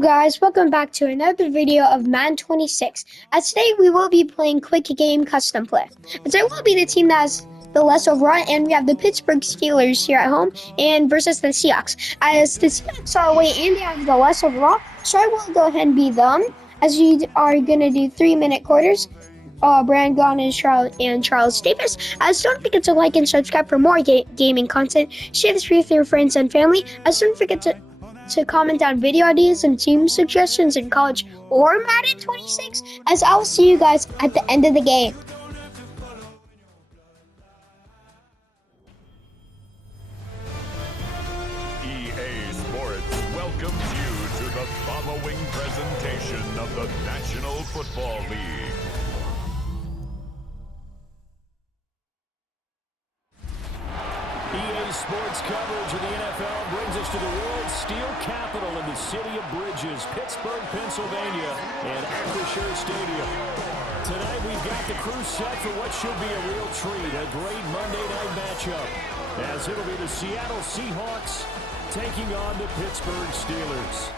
Guys, welcome back to another video of Madden 26. As today we will be playing quick game custom play. As I will be the team that has the less overall, and we have the Pittsburgh Steelers here at home and versus the Seahawks. As the Seahawks are away and they have the less overall, so I will go ahead and be them. As we are gonna do 3-minute quarters. Brandon and Charles Davis. Don't forget to like and subscribe for more gaming content. Share this with your friends and family. Don't forget to comment down video ideas and team suggestions in college or Madden 26, as I will see you guys at the end of the game. EA Sports welcomes you to the following presentation of the National Football League. EA Sports coverage of the NFL brings us to the world's steel capital in the city of Bridges, Pittsburgh, Pennsylvania, and Acrisure Stadium. Tonight we've got the crew set for what should be a real treat, a great Monday night matchup, as it'll be the Seattle Seahawks taking on the Pittsburgh Steelers.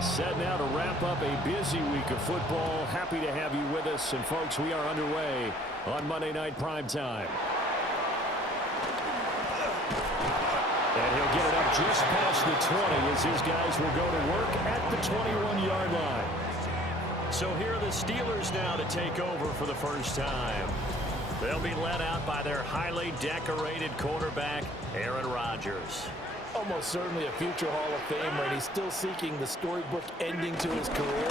Set now to wrap up a busy week of football. Happy to have you with us. And, folks, we are underway on Monday Night Primetime. And he'll get it up just past the 20 as his guys will go to work at the 21-yard line. So here are the Steelers now to take over for the first time. They'll be led out by their highly decorated quarterback, Aaron Rodgers. Almost certainly a future Hall of Famer, and he's still seeking the storybook ending to his career.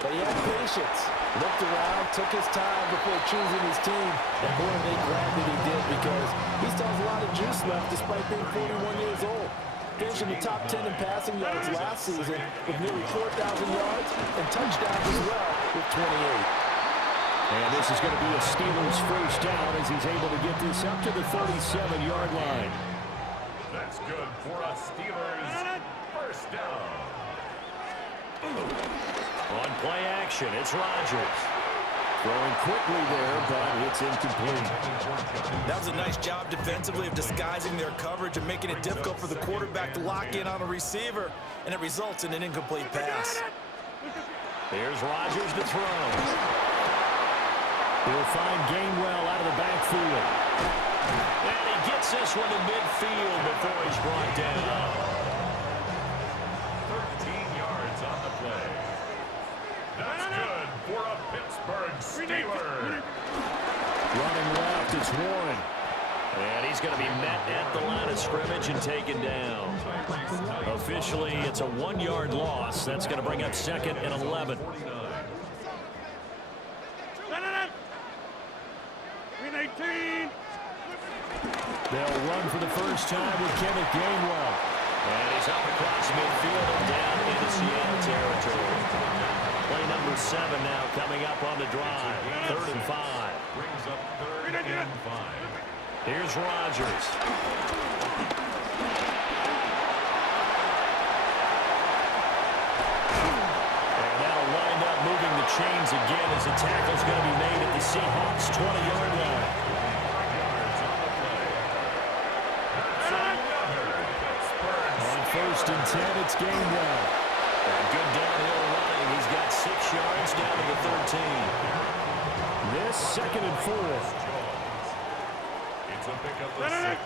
But he had patience, looked around, took his time before choosing his team, and boy, they glad that he did, because he still has a lot of juice left despite being 41 years old. Finishing the top 10 in passing yards last season with nearly 4,000 yards and touchdowns as well with 28. And this is going to be a Steelers first down as he's able to get this up to the 37-yard line. That's good for a Steelers first down. On play action, it's Rodgers. Throwing quickly there, but it's incomplete. That was a nice job defensively of disguising their coverage and making it difficult for the quarterback to lock in on a receiver, and it results in an incomplete pass. Here's Rodgers to throw. He'll find Gainwell out of the backfield. And he gets this one to midfield before he's brought down. 13 yards on the play. That's good for a Pittsburgh Steeler. Running left, it's Warren. And he's going to be met at the line of scrimmage and taken down. Officially, it's a 1-yard loss. That's going to bring up second and 11. They'll run for the first time with Kenneth Gainwell. And he's up across midfield and down into Seattle territory. Play number 7 now coming up on the drive. 3rd and 5. Brings up 3rd and 5. Here's Rodgers. And that'll wind up moving the chains again as the tackle's going to be made at the Seahawks' 20-yard line. On 1st and 10, it's Gainwell. And good downhill running. He's got 6 yards down to the 13. This 2nd and 4. It's a pickup of 6.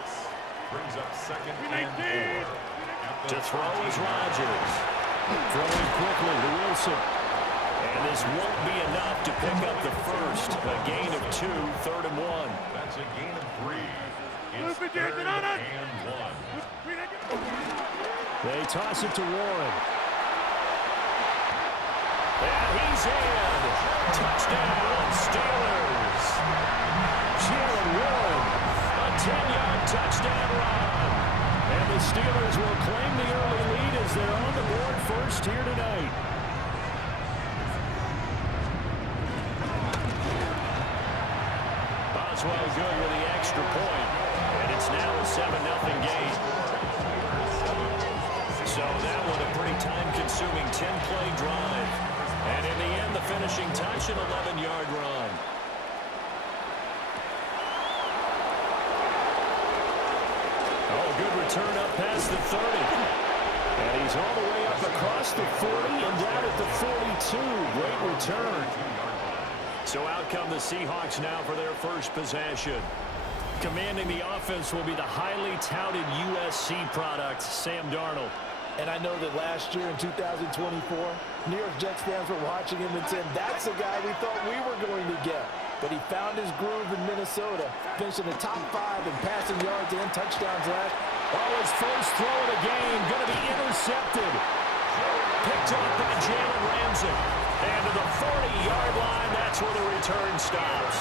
Brings up 2nd and 4. To throw is Rodgers. Throwing quickly to Wilson. And this won't be enough to pick up the first. A gain of 2, 3rd and 1. That's a gain of 3. It's 3rd and 1. They toss it to Warren. And he's in. Touchdown, Steelers. Jalen Warren. A 10-yard touchdown run. And the Steelers will claim the early lead as they're on the board first here tonight. Boswell good with the extra point. And it's now a 7-0 game. So that was a pretty time-consuming 10-play drive. And in the end, the finishing touch, an 11-yard run. return up past the 30. And he's all the way up across the 40 and down at the 42. Great return. So out come the Seahawks now for their first possession. Commanding the offense will be the highly touted USC product, Sam Darnold. And I know that last year in 2024, New York Jets fans were watching him and saying, that's the guy we thought we were going to get. But he found his groove in Minnesota, finishing the top 5 in passing yards and touchdowns last. Oh, his first throw of the game, going to be intercepted. Picked up by Jalen Ramsey. And to the 40-yard line, that's where the return stops.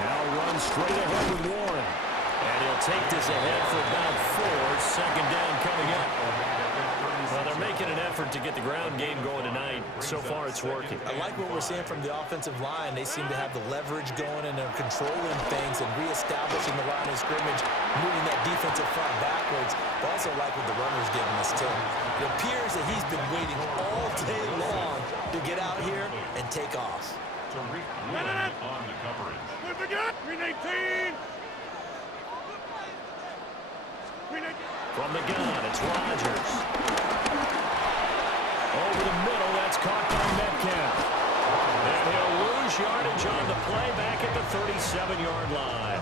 Now run straight ahead with Warren. And he'll take this ahead for about 4. Second down coming up. Well, they're making an effort to get the ground game going tonight. So far, it's working. I like what we're seeing from the offensive line. They seem to have the leverage going and they're controlling things and reestablishing the line of scrimmage, moving that defensive front backwards. But also like what the runner's giving us, too. It appears that he's been waiting all day long to get out here and take off. On the coverage. From the gun, it's Rodgers. Over the middle, that's caught by Metcalf. And he'll lose yardage on the play back at the 37-yard line.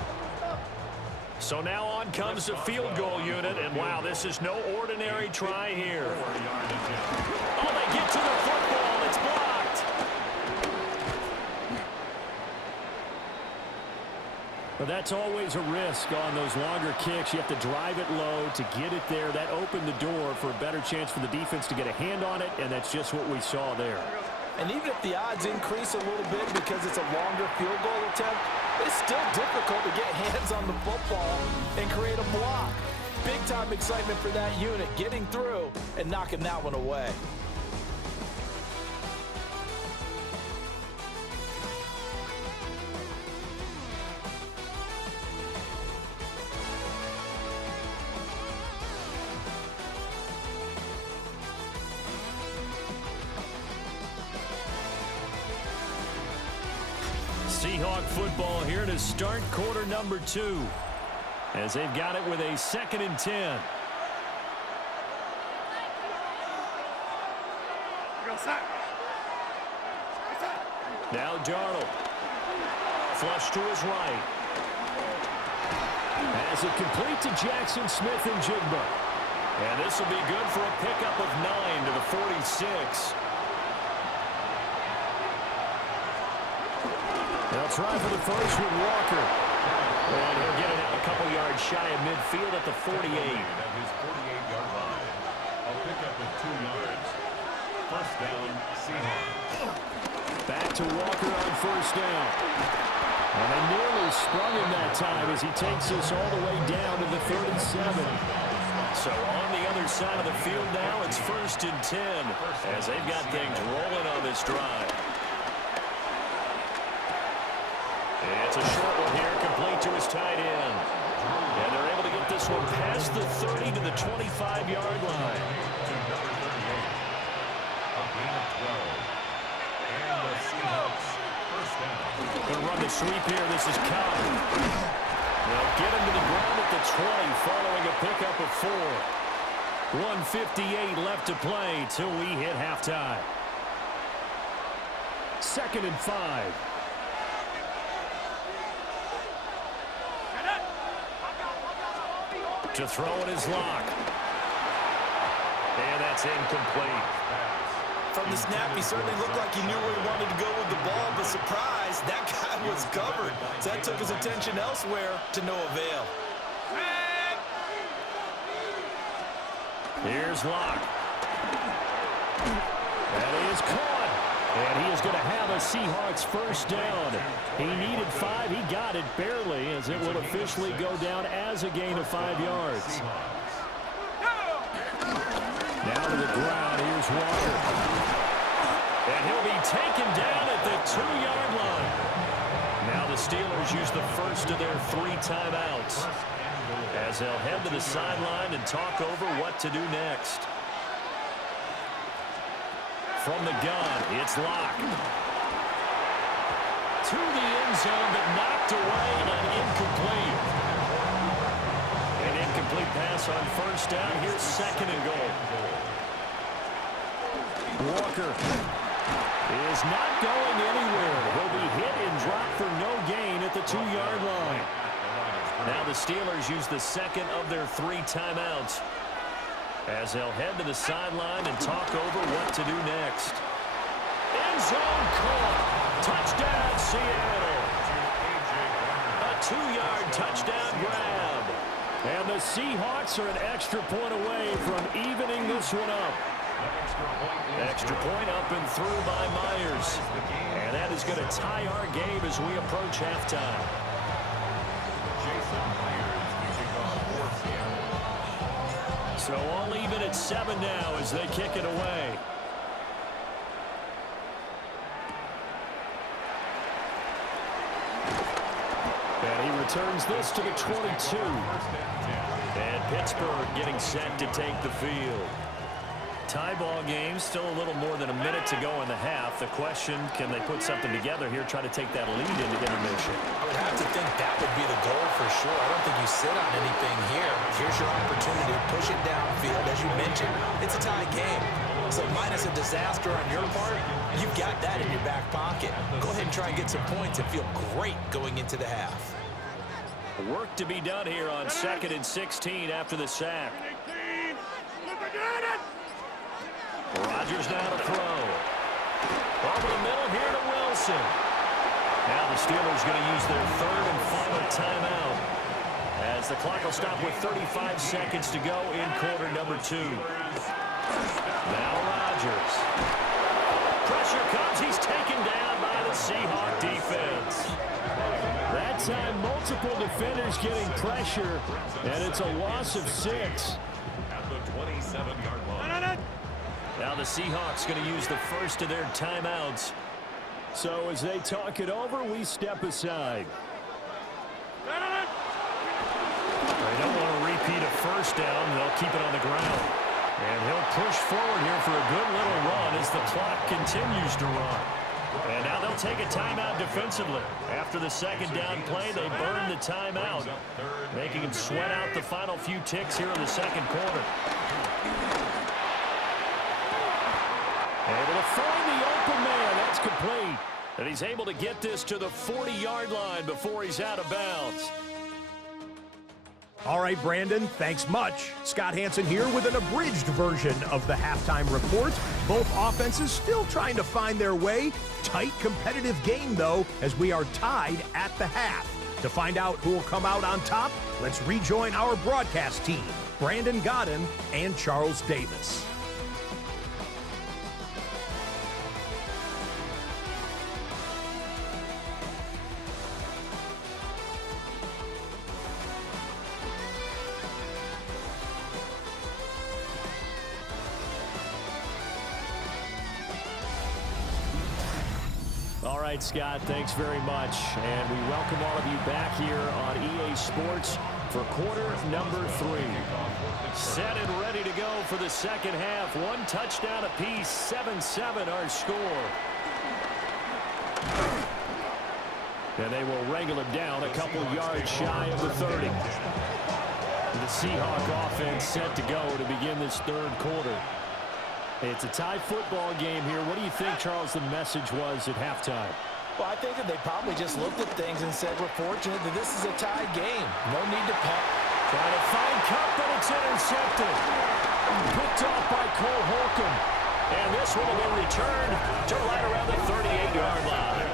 So now on comes the field goal unit, and wow, this is no ordinary try here. Oh, they get to the football, it's blocked. But that's always a risk on those longer kicks. You have to drive it low to get it there. That opened the door for a better chance for the defense to get a hand on it, and that's just what we saw there. And even if the odds increase a little bit because it's a longer field goal attempt, it's still difficult to get hands on the football and create a block. Big-time excitement for that unit, getting through and knocking that one away. Seahawk football here to start quarter number 2 as they've got it with a 2nd and 10. Now Darnold. Flush to his right. Has it complete to Jackson Smith and Jigba. And this will be good for a pickup of 9 to the 46. They'll try for the first with Walker. And he'll get it out a couple yards shy of midfield at the 48. At his 48-yard line. A pickup of 2 yards. First down, Seahawks. Back to Walker on first down. And they nearly sprung him that time as he takes us all the way down to the 37. So on the other side of the field now, it's 1st and 10 as they've got things rolling on this drive. It's a short one here, complete to his tight end. And they're able to get this one past the 30 to the 25-yard line. To number 38. A gain of 12. And the Seahawks first down. Going to run the sweep here. This is Cobb. They'll get him to the ground at the 20 following a pickup of 4. 1:58 left to play till we hit halftime. 2nd and 5. To throw it is Lock. And that's incomplete. From the snap, he certainly looked like he knew where he wanted to go with the ball, but surprise, that guy was covered. So that took his attention elsewhere to no avail. Here's Lock. That is caught. And he is going to have a Seahawks first down. He needed 5. He got it barely as it will officially go down as a gain of 5 yards. Now to the ground. Here's Walker. And he'll be taken down at the 2-yard line. Now the Steelers use the first of their 3 timeouts as they'll head to the sideline and talk over what to do next. From the gun, it's Lock. to the end zone, but knocked away and incomplete. An incomplete pass on first down. Here's second and goal. Walker is not going anywhere. He'll be hit and dropped for no gain at the 2-yard line. Now the Steelers use the second of their 3 timeouts as they'll head to the sideline and talk over what to do next. End zone caught. Touchdown, Seattle. A 2-yard touchdown grab. And the Seahawks are an extra point away from evening this one up. Extra point up and through by Myers. And that is going to tie our game as we approach halftime. So all even at 7 now as they kick it away. And he returns this to the 22. And Pittsburgh getting set to take the field. Tie ball game, still a little more than a minute to go in the half. The question, can they put something together here, try to take that lead into intermission? I would have to think that would be the goal for sure. I don't think you sit on anything here. Here's your opportunity. Push it downfield. As you mentioned, it's a tie game. So minus a disaster on your part, you've got that in your back pocket. Go ahead and try and get some points and feel great going into the half. Work to be done here on 2nd and 16 after the sack. Rodgers now to throw. Over the middle here to Wilson. Now the Steelers going to use their 3rd and final timeout as the clock will stop with 35 seconds to go in quarter number 2. Now Rodgers. Pressure comes. He's taken down by the Seahawk defense. That time, multiple defenders getting pressure, and it's a loss of 6. At the 27-yard line. Now the Seahawks going to use the first of their timeouts. So as they talk it over, we step aside. They don't want to repeat a first down. They'll keep it on the ground. And he'll push forward here for a good little run as the clock continues to run. And now they'll take a timeout defensively. After the second down play, they burn the timeout, making them sweat out the final few ticks here in the second quarter. Able to find the open man. That's complete. And he's able to get this to the 40-yard line before he's out of bounds. All right, Brandon, thanks much. Scott Hansen here with an abridged version of the halftime report. Both offenses still trying to find their way. Tight, competitive game, though, as we are tied at the half. To find out who will come out on top, let's rejoin our broadcast team, Brandon Godden and Charles Davis. All right, Scott, thanks very much. And we welcome all of you back here on EA Sports for quarter number 3. Set and ready to go for the second half. 1 touchdown apiece, 7-7 our score. And they will wrangle him down a couple yards shy of the 30. The Seahawk offense set to go to begin this third quarter. It's a tie football game here. What do you think, Charles, the message was at halftime? Well, I think that they probably just looked at things and said, we're fortunate that this is a tie game. No need to pump. Trying to find Cup, but it's intercepted. Picked off by Cole Holcomb. And this one will be returned to right around the 38-yard line.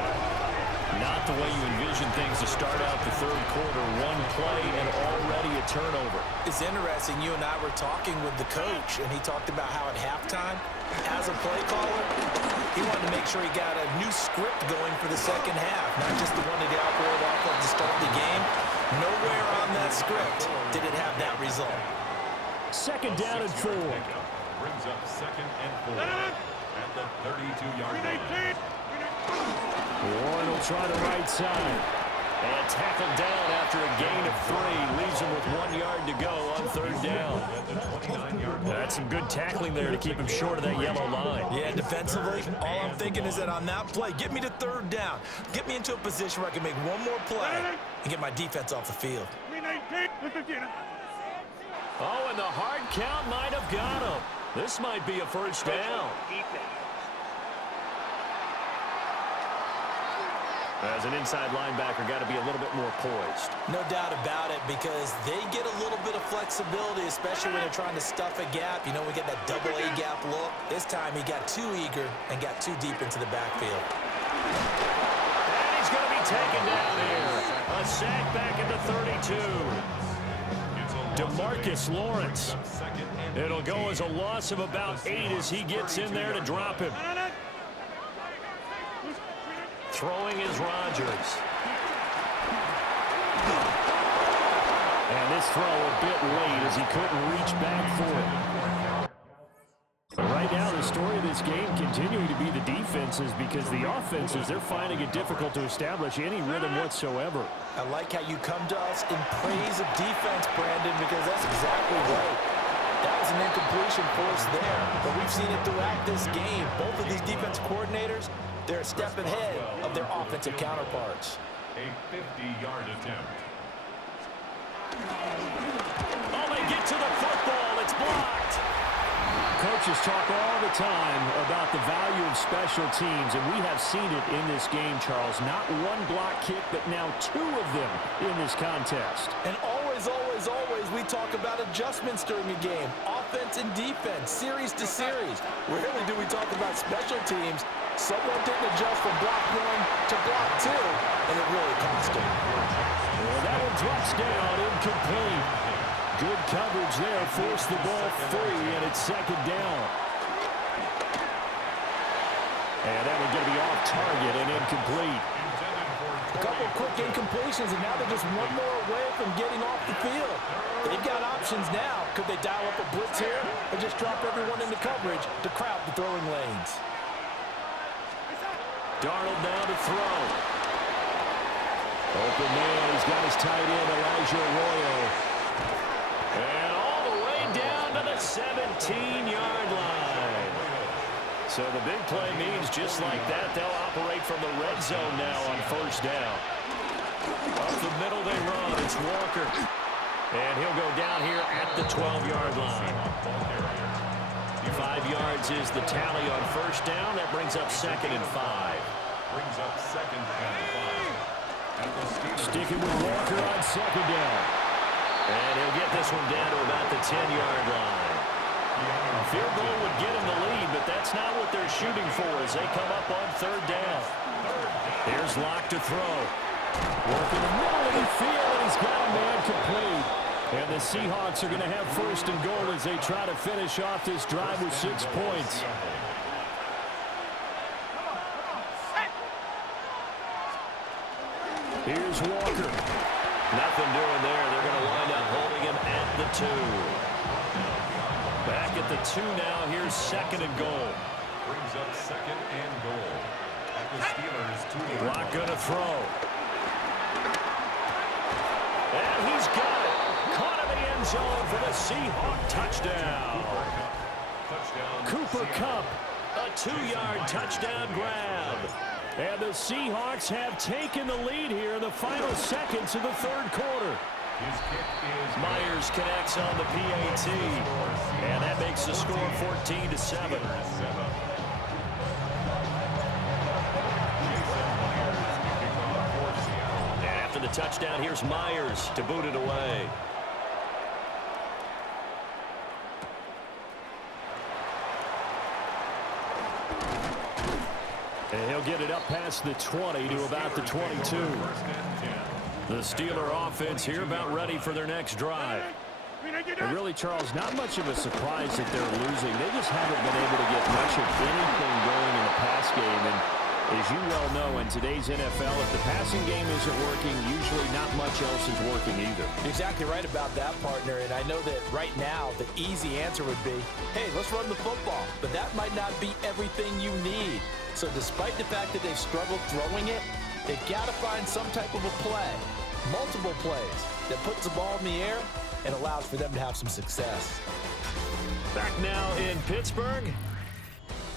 Not the way you envision things to start out the third quarter. 1 play and already a turnover. It's interesting. You and I were talking with the coach, and he talked about how at halftime, as a play caller, he wanted to make sure he got a new script going for the second half, not just the one that he operated off of to start the game. Nowhere on that script did it have that result. Second down and 4. Brings up 2nd and 4 at the 32-yard line. Warren will try the right side. And tackled down after a gain of 3. Leaves him with 1 yard to go on third down. That's some good tackling there to keep him short of that yellow line. Yeah, Defensively, all I'm thinking is that on that play, get me to third down. Get me into a position where I can make one more play and get my defense off the field. Oh, and the hard count might have got him. This might be a first down. As an inside linebacker, got to be a little bit more poised. No doubt about it, because they get a little bit of flexibility, especially when they're trying to stuff a gap. You know, we get that double A gap look. This time he got too eager and got too deep into the backfield. And he's going to be taken down here. A sack back at the 32. DeMarcus Lawrence. It'll go as a loss of about 8 as he gets in there to drop him. Throwing is Rodgers. And this throw a bit late as he couldn't reach back for it. Right now, the story of this game continuing to be the defenses, because the offenses, they're finding it difficult to establish any rhythm whatsoever. I like how you come to us in praise of defense, Brandon, because that's exactly right. That was an incompletion for us there, but we've seen it throughout this game. Both of these defense coordinators, they're a step ahead of their offensive counterparts. A 50-yard attempt. Oh, they get to the football. It's blocked. Coaches talk all the time about the value of special teams, and we have seen it in this game, Charles. Not one block kick, but now 2 of them in this contest. And always, always, always, we talk about adjustments during a game. Offense and defense, series to series. Rarely do we talk about special teams. Someone didn't adjust from block 1 to block 2, and it really cost him. Well, that one drops down, incomplete. Good coverage there, forced the ball free, and it's second down. And that one's going to be off target and incomplete. A couple of quick incompletions, and now they're just one more away from getting off the field. They've got options now. Could they dial up a blitz here or just drop everyone into coverage to crowd the throwing lanes? Darnold now to throw. Open man, he's got his tight end, Elijah Arroyo. And all the way down to the 17-yard line. So the big play means just like that, they'll operate from the red zone now on first down. Up the middle they run. It's Walker. And he'll go down here at the 12-yard line. 5 yards is the tally on first down. That brings up second and 5. Brings up second and 5. Sticking with Walker on second down. And he'll get this one down to about the 10-yard line. A field goal would get him the lead, but that's not what they're shooting for as they come up on third down. Here's Locke to throw. Working the middle of the field, and he's got a man complete. And the Seahawks are going to have first and goal as they try to finish off this drive with 6 points. Here's Walker. Nothing doing there. They're going to wind up holding him at the 2. Back at the 2 now. Here's second and goal. Brings up second and goal. At the Steelers' 2-yard line. Locke going to throw. And he's got it. Caught in the end zone for the Seahawk touchdown. Cooper Kupp, a 2-yard touchdown grab. And the Seahawks have taken the lead here in the final seconds of the third quarter. Myers connects on the PAT. And that makes the score 14-7. And after the touchdown, here's Myers to boot it away. And he'll get it up past the 20 to about the 22. The Steeler offense here about ready for their next drive. And really, Charles, not much of a surprise that they're losing. They just haven't been able to get much of anything going in the pass game. And as you well know, in today's NFL, if the passing game isn't working, usually not much else is working either. You're exactly right about that, partner. And I know that right now the easy answer would be, hey, let's run the football. But that might not be everything you need. So despite the fact that they've struggled throwing it, they've got to find some type of a play, multiple plays, that puts the ball in the air and allows for them to have some success. Back now in Pittsburgh.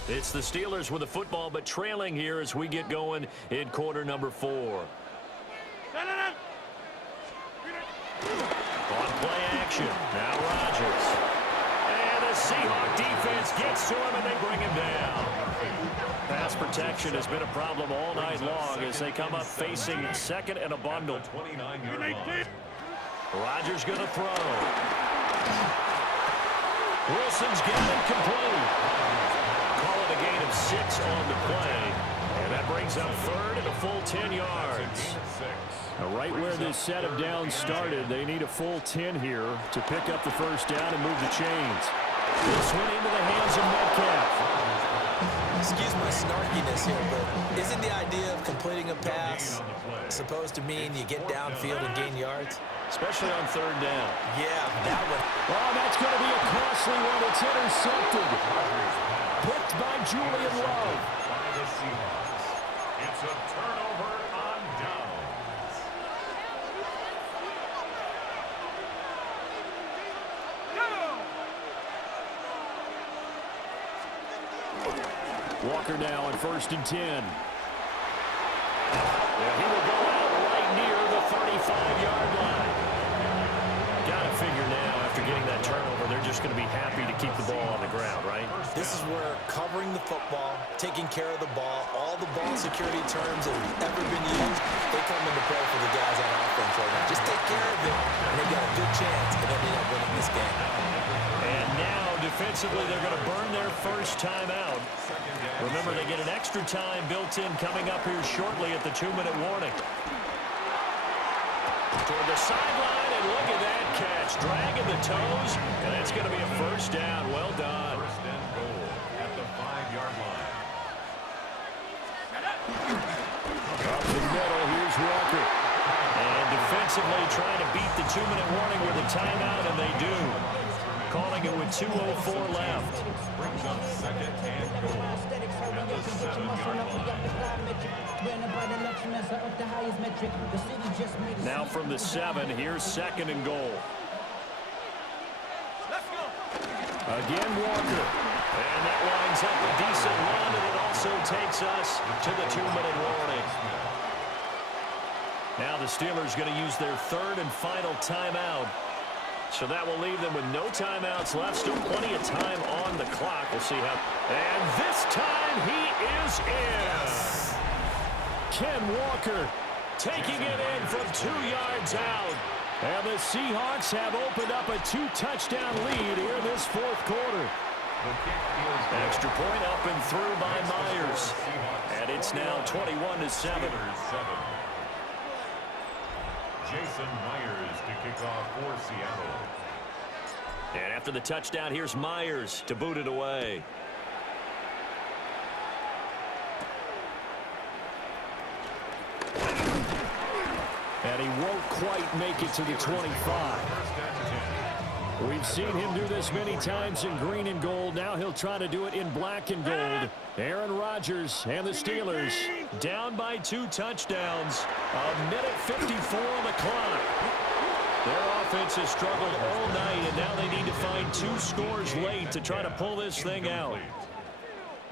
It's the Steelers with the football, but trailing here as we get going in quarter number 4. On play action, now Rodgers. And the Seahawk defense gets to him, and they bring him down. Pass protection has been a problem all night long as they come up facing second and a bundle. Rodgers going to throw. Wilson's got it complete. Call it a gain of 6 on the play. And that brings up third and a full 10 yards. Now, right where this set of downs started, they need a full 10 here to pick up the first down and move the chains. This one into the hands of Metcalf. Excuse my snarkiness here, but isn't the idea of completing a pass supposed to mean you get downfield and gain yards? Especially on third down. Yeah, that one. Oh, that's going to be a costly one. It's intercepted. Picked by Julian Love. It's a turnover on downs. Walker now on 1st and 10. Yeah, he will go out right near the 35-yard line. Got to figure now, after getting that turnover, they're just going to be happy to keep the ball on the ground, right? This is where covering the football, taking care of the ball, all the ball security terms that have ever been used, they come into play for the guys on offense right now. Just take care of it, and they've got a good chance of ending up winning this game. And now, defensively, they're going to burn their first time out. Remember, they get an extra time built in coming up here shortly at the 2-minute warning. Toward the sideline, and look at that catch. Dragging the toes, and that's going to be a first down. Well done. First and goal at the 5-yard line. Up the middle, here's Walker. And defensively trying to beat the 2-minute warning with a timeout, and they do. Calling it with 2:04 left. Brings up second and goal at the 7-yard line. Now from the 7, here's second and goal. Again, Walker. And that lines up a decent run, and it also takes us to the 2-minute warning. Now the Steelers going to use their third and final timeout. So that will leave them with no timeouts left. Still plenty of time on the clock. We'll see how. And this time he is in. Ken Walker taking it in from 2 yards out. And the Seahawks have opened up a 2-touchdown lead here in this 4th quarter. Extra point up and through by Myers. And it's now 21-7. Jason Myers to kick off for Seattle. And after the touchdown, here's Myers to boot it away. And he won't quite make it to the 25. We've seen him do this many times in green and gold. Now he'll try to do it in black and gold. Aaron Rodgers and the Steelers Down by 2 touchdowns. A minute 54 on the clock. Their offense has struggled all night, and now they need to find 2 scores late to try to pull this thing out.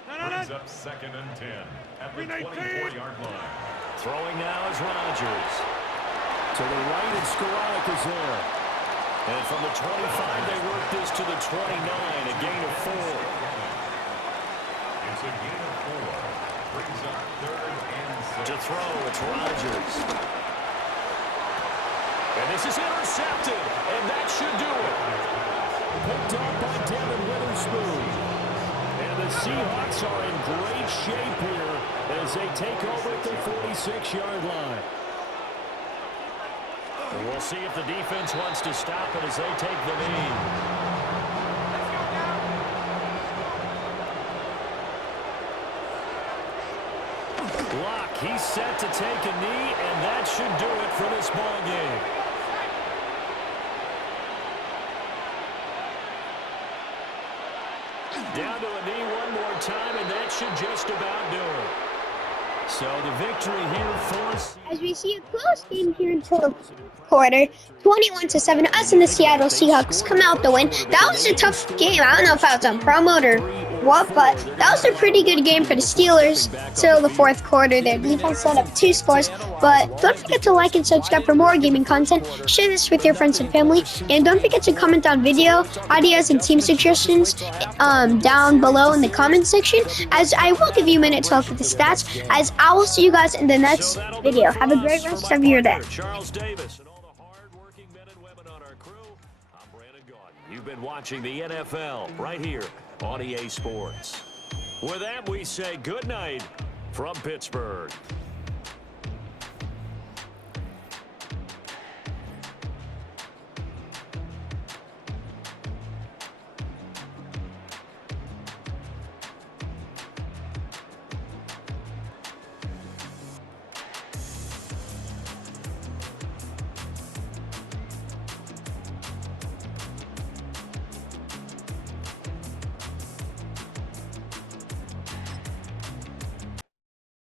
Brings up second and 10 at the 24-yard line. Throwing now is Rodgers. to the right, and Skoranek is there. And from the 25, they work this to the 29, a gain of 4. It's a gain of 4. Brings up third and 6. To throw, it's Rodgers. And this is intercepted, and that should do it. Picked up by Devin Witherspoon. And the Seahawks are in great shape here as they take over at the 46-yard line. And we'll see if the defense wants to stop it as they take the lead. Locke, he's set to take a knee, and that should do it for this ball game. Down to a knee one more time, and that should just about do it. So the victory here for... As we see a close game here until the quarter, 21-7, us and the Seattle Seahawks come out the win. That was a tough game. I don't know if I was on promo or what, but that was a pretty good game for the Steelers till the fourth quarter. Their defense set up 2 scores, but don't forget to like and subscribe for more gaming content. Share this with your friends and family, and don't forget to comment on video ideas and team suggestions down below in the comment section, as I will give you a minute to look at the stats, as I will see you guys in the next video. Have a great rest of your day. Charles Davis and all the hard-working men and women on our crew. I'm Brandon Gaudin. You've been watching the NFL right here on EA Sports. With that, we say good night from Pittsburgh.